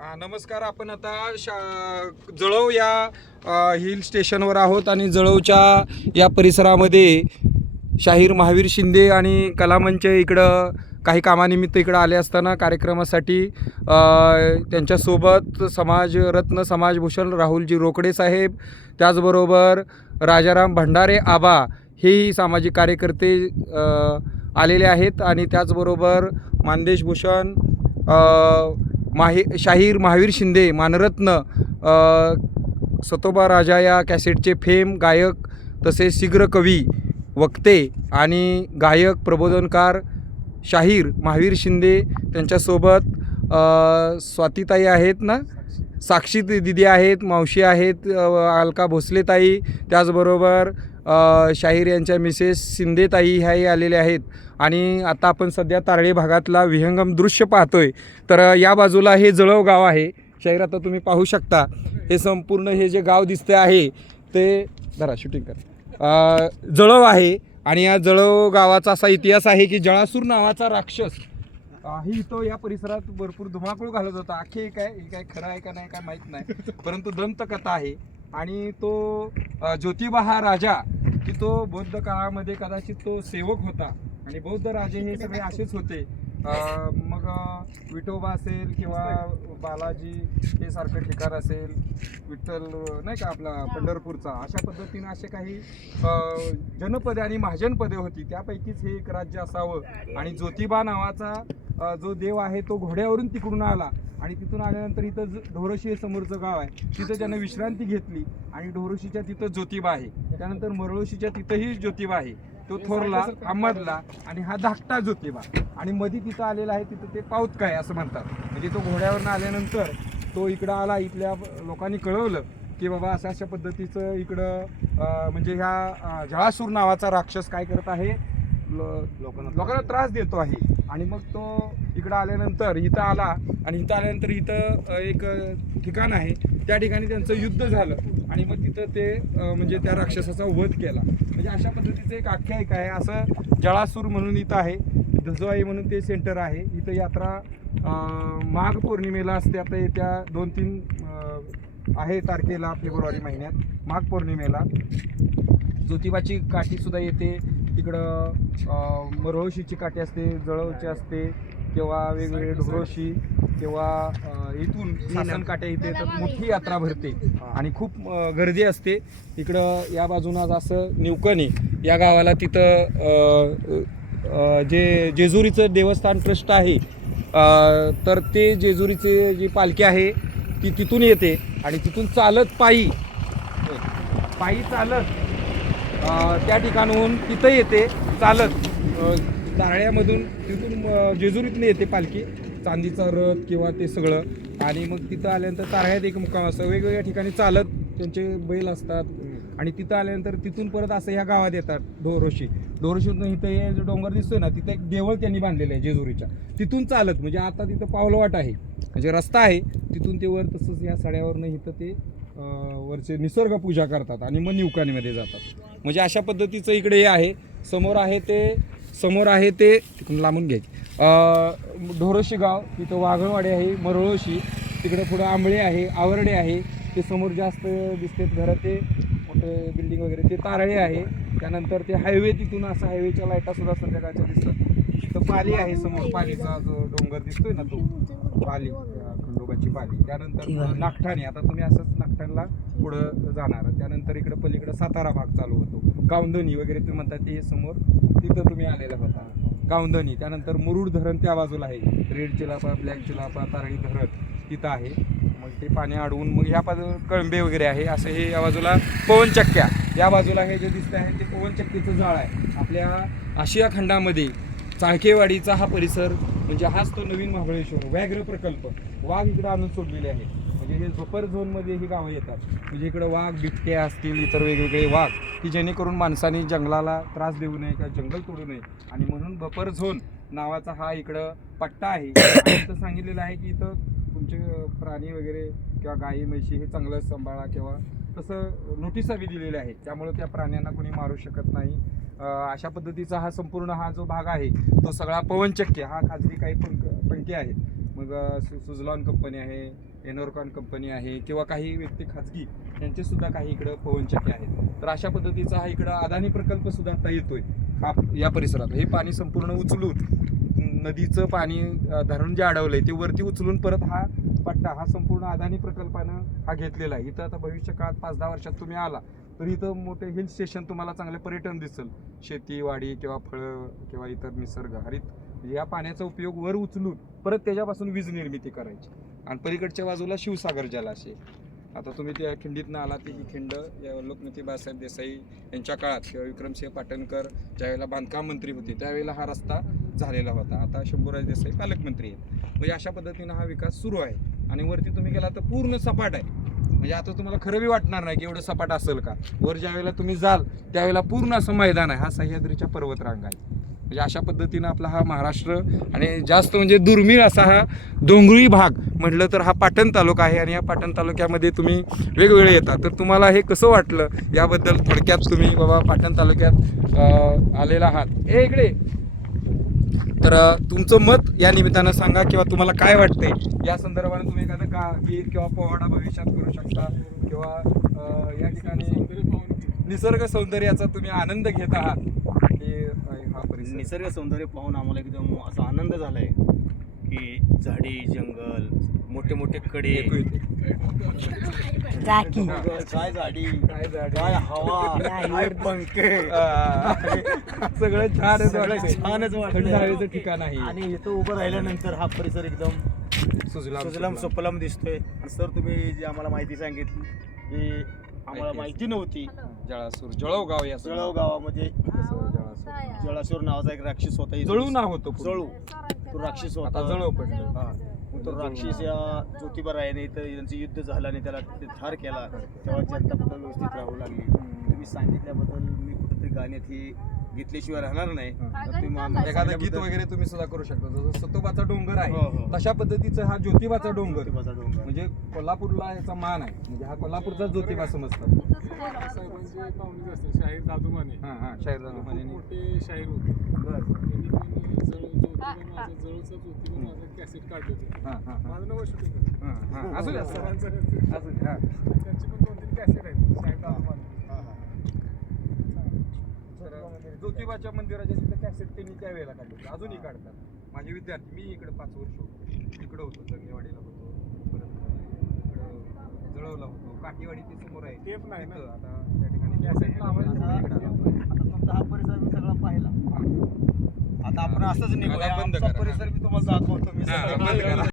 हा, नमस्कार आपण आता शा जळव या हिल स्टेशनवर आहोत आणि जळवच्या या परिसरामध्ये शाहीर महावीर शिंदे आणि कलामंच इकडं काही कामानिमित्त इकडं आले असताना कार्यक्रमासाठी त्यांच्यासोबत समाजरत्न समाजभूषण राहुलजी रोकडे साहेब त्याचबरोबर राजाराम भंडारे आबा हेही सामाजिक कार्यकर्ते आलेले आहेत. आणि त्याचबरोबर मानदेश भूषण माही शाहीर महावीर शिंदे मानरत्न सतोबा राजा या कॅसेटचे फेम गायक तसेच शीघ्र कवी वक्ते आणि गायक प्रबोधनकार शाहीर महावीर शिंदे त्यांच्यासोबत स्वातीताई आहेत ना? साक्षी दिदी आहेत मावशी आहेत अलका भोसलेताई त्याचबरोबर शाहीर यांच्या मिसेस शिंदेताई ह्याही आलेल्या आहेत. आणि आता आपण सध्या तारळे भागातला विहंगम दृश्य पाहतोय. तर या बाजूला हे जळव गाव आहे. शाहीर आता तुम्ही पाहू शकता. हे संपूर्ण हे जे गाव दिसते आहे ते धरा शूटिंग कर. जळव आहे. आणि या जळव गावाचा असा इतिहास आहे की जळासूर नावाचा राक्षस ही तो या परिसरात भरपूर धुमाकूळ घालत होता. आखे काय हे काय खरं आहे का नाही काय माहीत नाही. परंतु दंतकथा आहे. आणि तो ज्योतिबा हा राजा की तो बौद्ध काळामध्ये कदाचित तो सेवक होता. आणि बौद्ध राजे हे सगळे असेच होते. मग विठोबा असेल किंवा बालाजी हे सारखं ठिकाण असेल विठ्ठल नाही का आपला पंढरपूरचा अशा पद्धतीनं असे काही जनपदे आणि महाजनपदे होती. त्यापैकीच हे एक राज्य असावं. आणि ज्योतिबा नावाचा जो देव आहे तो घोड्यावरून तिकडून आला. आणि तिथून आल्यानंतर इथं ढोरशी हे समोरचं गाव आहे. तिथं त्यानं विश्रांती घेतली आणि ढोरशीच्या तिथं ज्योतिबा आहे. त्यानंतर मरळोशीच्या तिथंही ज्योतिबा आहे. तो थोरला अहमदला आणि हा धाकटा ज्योतिबा. आणि मध्ये तिथं आलेला आहे तिथं ते पाऊतकाय असं म्हणतात. म्हणजे तो घोड्यावरून आल्यानंतर तो इकडं आला इथल्या लोकांनी कळवलं की बाबा अशा अशा पद्धतीचं इकडं म्हणजे ह्या जळासूर नावाचा राक्षस काय करत आहे? लोकांना लोकांना त्रास देतो. आहे. आणि मग तो इकडं आल्यानंतर इथं आला आणि इथं आल्यानंतर इथं एक ठिकाण आहे. त्या ठिकाणी त्यांचं युद्ध झालं. आणि मग तिथं ते म्हणजे त्या राक्षसाचा वध केला. म्हणजे अशा पद्धतीचं एक आख्यायिका आहे. असं जळासूर म्हणून इथं आहे. धसवाई म्हणून ते सेंटर आहे. इथं यात्रा माघ पौर्णिमेला असते. आता येत्या दोन तीन आहे तारखेला फेब्रुवारी महिन्यात माघ पौर्णिमेला. ज्योतिबाची काठी सुद्धा येते. तिकडं अं, मरोळशीची काठी असते जळवची असते किंवा वेगवेगळे ढोरोशी किंवा इथून शासन काट्या इथे येतात मोठी यात्रा भरते. आणि खूप गर्दी असते. इकडं या बाजूनं असं निवकणी. या गावाला तिथं जे जेजुरीचं देवस्थान ट्रस्ट आहे अं, तर ते जेजुरीचे जी पालखी आहे ती तिथून येते. आणि तिथून चालत पायी. पायी चालत त्या ठिकाणाहून तिथं येते चालत. अ, तारळ्यामधून तिथून जेजुरीतून येते पालखी. चांदीचा रथ किंवा ते सगळं. आणि मग तिथं आल्यानंतर तारळ्यात एक मुक्काम असतं वेगवेगळ्या ठिकाणी चालत त्यांचे बैल असतात. आणि तिथं आल्यानंतर तिथून परत असं ह्या गावात येतात ढोरोशी. ढोरोशीतून इथं हे जो डोंगर दिसतोय ना तिथं एक देवळ त्यांनी बांधलेलं आहे जेजुरीच्या. तिथून चालत म्हणजे आता तिथं पावलवाट आहे. म्हणजे रस्ता आहे. तिथून ते वर तसंच या सड्यावरनं इथं ते वरचे निसर्ग पूजा करतात आणि मग निवकानीमध्ये जातात. म्हणजे अशा पद्धतीचं इकडे हे आहे. समोर आहे ते समोर आहे ते तिकडून लांबून घ्यायचे ढोरोशी गाव तिथं वाघळवाडी आहे मरळोशी तिकडे पुढं आंबळे आहे आवरडे आहे. ते समोर जास्त दिसतात घरं ते मोठे बिल्डिंग वगैरे. ते तारळे आहे. त्यानंतर ते हायवे तिथून असं हायवेच्या लाईटासुद्धा संध्याकाळच्या दिसतात तिथं पाली आहे समोर. पालीचा जो डोंगर दिसतोय ना तो. पाली. खंडोबाची पाली त्यानंतर नागठाणे. आता तुम्ही असंच नागठाणला पुढं जाणार. त्यानंतर इकडं पलीकडं सातारा भाग चालू होतो. गावंदणी वगैरे तुम्ही म्हणता ते समोर. तिथं तुम्ही आलेला होता. गावंदणी त्यानंतर मुरुड धरण त्या बाजूला आहे. रेड चिलापा ब्लॅक चिलापा तारळी धरण तिथं आहे. मग ते पाणी अडवून मग ह्या बाजूला कळंबे वगैरे आहे. असं हे या बाजूला पवनचक्क्या. या बाजूला हे जे दिसतं आहे ते पवनचक्कीचं जाळ आहे. आपल्या आशिया खंडामध्ये चाळकेवाडीचा हा परिसर म्हणजे हाच तो नवीन महाबळेश्वर व्याघ्र प्रकल्प. वाघ इकडे आणून सोडलेले आहे म्हणजे हे झोपर झोनमध्ये ही गावं येतात. म्हणजे इकडं वाघ बिबट्या असतील इतर वेगवेगळे वाघ की जेणेकरून माणसाने जंगलाला त्रास देऊ नये किंवा जंगल तोडू नये. आणि म्हणून बफर झोन नावाचा हा इकडं पट्टा आहे. इथं सांगितलेलं आहे की इथं तुमचे प्राणी वगैरे किंवा गाई म्हशी हे चांगलं सांभाळा किंवा तसं नोटीस बी दिलेली आहे त्यामुळे त्या प्राण्यांना कोणी मारू शकत नाही. अशा पद्धतीचा हा संपूर्ण हा जो भाग आहे तो सगळा पवनचक्की हा खाजगी काही पंख पंखे आहेत. मग सु- सुझलॉन कंपनी आहे एनोरकॉन कंपनी आहे किंवा काही व्यक्ती खाजगी यांचेसुद्धा काही इकडं पवनचक्की आहेत. तर अशा पद्धतीचा हा इकडं अदानी प्रकल्पसुद्धा आता येतोय आप या परिसरात. हे पाणी संपूर्ण उचलून नदीचं पाणी धरण जे आहे ते वरती उचलून परत हा पट्टा हा संपूर्ण अदानी प्रकल्पानं हा घेतलेला आहे. इथं आता भविष्य काळात पाच दहा वर्षात तुम्ही आला तर इथं मोठे हिल स्टेशन तुम्हाला चांगले पर्यटन दिसेल. शेती वाडी किंवा फळं किंवा इतर निसर्ग हरित या पाण्याचा उपयोग वर उचलून परत त्याच्यापासून वीज निर्मिती करायची. आणि पलीकडच्या बाजूला शिवसागर जलाशय. आता तुम्ही त्या खिंडीतनं आला ती ही खिंड या लोकमती बाळासाहेब देसाई यांच्या काळात किंवा विक्रमसिंह पाटणकर ज्यावेळेला बांधकाम मंत्री होते त्यावेळेला हा रस्ता झालेला होता. आता शंभूराज देसाई पालकमंत्री आहेत. म्हणजे अशा पद्धतीनं हा विकास सुरू आहे. आणि वरती तुम्ही गेला तर पूर्ण सपाट आहे. म्हणजे आता तुम्हाला खरं बी वाटणार नाही की एवढं सपाट असेल का. वर ज्या वेळेला तुम्ही जाल त्यावेळेला पूर्ण असं मैदान आहे. हा सह्याद्रीच्या पर्वतरांग आहे. म्हणजे अशा पद्धतीनं आपला हा महाराष्ट्र आणि जास्त म्हणजे दुर्मिळ असा हा डोंगरी भाग म्हटलं तर हा पाटण तालुका आहे आणि या पाटण तालुक्यामध्ये तुम्ही वेगवेगळे येतात. तर तुम्हाला हे कसं वाटलं? याबद्दल थोडक्यात तुम्ही बाबा पाटण तालुक्यात आलेला आहात. हे इकडे. तर तुमचं मत या निमित्तानं सांगा किंवा तुम्हाला काय वाटतंय? या संदर्भाने तुम्ही एखादं का गीत किंवा पोवाडा भविष्यात करू शकता किंवा या ठिकाणी निसर्ग सौंदर्याचा तुम्ही आनंद घेत आहात? की हा परिसर. निसर्ग सौंदर्य पाहून आम्हाला एकदम असा आनंद झालाय की झाडी जंगल मोठे मोठे कडे. जाकी. काय झाडी? काय झाडी? काय हवा? काय पंखे? अं, सगळं छान छानच. थंड हवेचं ठिकाण आहे. आणि इथं उभं राहिल्यानंतर हा परिसर एकदम सुजलाम सुजलाम सुफलाम दिसतोय. सर तुम्ही जी आम्हाला माहिती सांगितली की आम्हाला माहिती नव्हती. जळासूर जळव गाव या जळगाव गावामध्ये. जळासूर. जळासूर नावाचा एक राक्षस होता. जळू नाव होतं. जळू. तो राक्षस होता. जळव पडलं. हा. मग तो राक्षस या ज्योतिबा रायाने इथं यांचं युद्ध झालं आणि त्याला तिथे ठार केला तेव्हा जनता पुन्हा व्यवस्थित राहू लागली. तुम्ही सांगितल्याबद्दल मी कुठेतरी गाण्यात ही घेतल्याशिवाय राहणार नाही. तर एखादं गीत वगैरे तुम्ही सुद्धा करू शकता. जसं सतोबाचा डोंगर हो, आहे हो. तशा पद्धतीचं हा ज्योतिबाचा डोंगर. ज्योतिबाचा डोंगर. म्हणजे कोल्हापूरला याचा मान आहे. म्हणजे हा कोल्हापूरचा ज्योतिबा समजतात. साहेबांचे पाहुणे असते शाहीर दादू माने हा हा. शाहीर खूप माने मोठे शाहीर होते. माझं कॅसेट काढले होते. हा हा हा. माझं नाव शूटिंग होतं. हा, हा. असू द्या असू द्या. सरांचं असू द्या, हा. त्यांची पण दोन तीन कॅसेट आहेत तर ज्योतिबाच्या मंदिराच्या तिथे कॅसेट त्यांनी त्यावेळेला काढले होते. अजूनही काढतात. माझे विद्यार्थी मी इकडे पाच वर्ष होतो. इकडं होतो जंगेवाडीला होतो. परत इकडं जळवला होतो. काठीवाडी ते समोर आहे. टेप नाही ना. तिथं आता त्या ठिकाणी कॅसेट लावायला आता इकडं आलो. आता तुमचा हा परिसर मी सगळा पाहिला. आता आपण असंच निघूया बंद आमचा करा. परिसर मी तुम्हाला दाखवतो मी हा, सगळा. बंद करा.